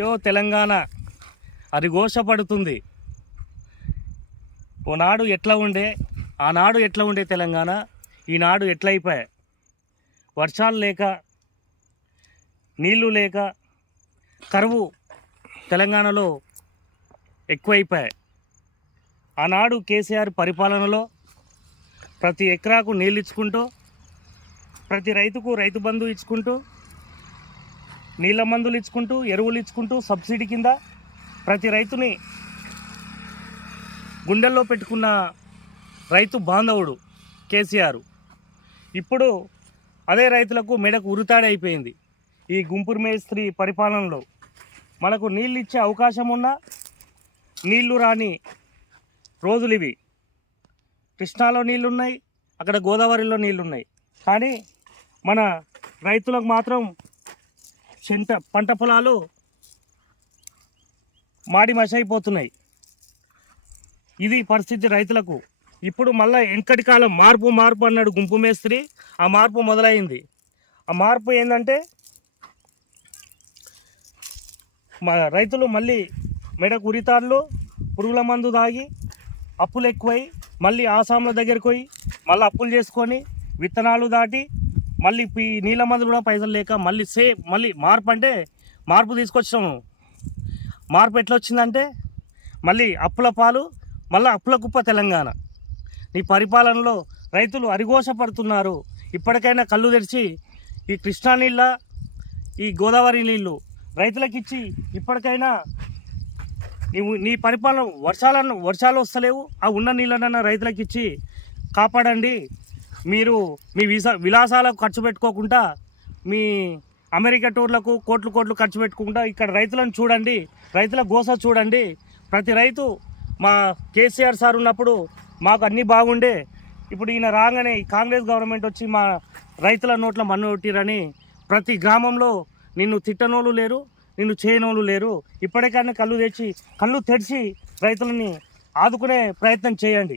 యో తెలంగాణ అది ఘోషపడుతుంది ఓనాడు ఎట్లా ఉండే ఆనాడు ఎట్లా ఉండే తెలంగాణ ఈనాడు ఎట్లయిపోయా? వర్షాలు లేక నీళ్ళు లేక కరువు తెలంగాణలో ఎక్కువైపోయాయి ఆనాడు కేసీఆర్ పరిపాలనలో ప్రతి ఎకరాకు నీళ్ళు ఇచ్చుకుంటూ ప్రతి రైతుకు రైతు బంధు ఇచ్చుకుంటూ నీళ్ళ మందులు ఇచ్చుకుంటూ ఎరువులు ఇచ్చుకుంటూ సబ్సిడీ కింద ప్రతి రైతుని గుండెల్లో పెట్టుకున్న రైతు బాంధవుడు కేసీఆర్. ఇప్పుడు అదే రైతులకు మెడకు ఉరితాడే అయిపోయింది. ఈ గుంపూరు మేస్త్రి పరిపాలనలో మనకు నీళ్ళు ఇచ్చే అవకాశం ఉన్నా నీళ్ళు రాని రోజులు ఇవి. కృష్ణాలో నీళ్ళు ఉన్నాయి అక్కడ గోదావరిలో నీళ్ళు ఉన్నాయి కానీ మన రైతులకు మాత్రం చెంట పంట పొలాలు మాడి మసైపోతున్నాయి. ఇది పరిస్థితి రైతులకు. ఇప్పుడు మళ్ళీ వెనకటి కాలం మార్పు మార్పు అన్నాడు గుంపు మేస్త్రి. ఆ మార్పు మొదలైంది. ఆ మార్పు ఏంటంటే మా రైతులు మళ్ళీ మెడకు ఉరితాళ్ళు పురుగుల మందు తాగి అప్పులు ఎక్కువై మళ్ళీ ఆసాముల దగ్గరికి పోయి మళ్ళీ అప్పులు చేసుకొని విత్తనాలు దాటి మళ్ళీ ఈ నీళ్ళ మందులు కూడా పైసలు లేక మళ్ళీ సేమ్ మళ్ళీ మార్పు అంటే మార్పు తీసుకొచ్చాము మార్పు ఎట్లా వచ్చిందంటే మళ్ళీ అప్పుల పాలు మళ్ళీ అప్పుల కుప్ప తెలంగాణ. నీ పరిపాలనలో రైతులు అరిఘోషపడుతున్నారు ఇప్పటికైనా కళ్ళు తెరిచి ఈ కృష్ణా నీళ్ళ ఈ గోదావరి నీళ్ళు రైతులకు ఇచ్చి ఇప్పటికైనా నీవు నీ పరిపాలన వర్షాలను వర్షాలు వస్తలేవు. ఆ ఉన్న నీళ్ళనన్నా రైతులకు ఇచ్చి కాపాడండి. మీరు మీ విసా విలాసాలకు ఖర్చు పెట్టుకోకుండా మీ అమెరికా టూర్లకు కోట్లు కోట్లు ఖర్చు పెట్టుకుంటా ఇక్కడ రైతులను చూడండి రైతుల గోస చూడండి. ప్రతి రైతు మా కేసీఆర్ సార్ ఉన్నప్పుడు మాకు అన్నీ బాగుండే. ఇప్పుడు ఈయన రాగానే కాంగ్రెస్ గవర్నమెంట్ వచ్చి మా రైతుల నోట్ల మన్ను కొట్టిరని ప్రతి గ్రామంలో నిన్ను తిట్టనోళ్ళు లేరు నిన్ను చేయనోళ్ళు లేరు. ఇప్పటికైనా కళ్ళు తెచ్చి కళ్ళు తెరిచి రైతులని ఆదుకునే ప్రయత్నం చేయండి.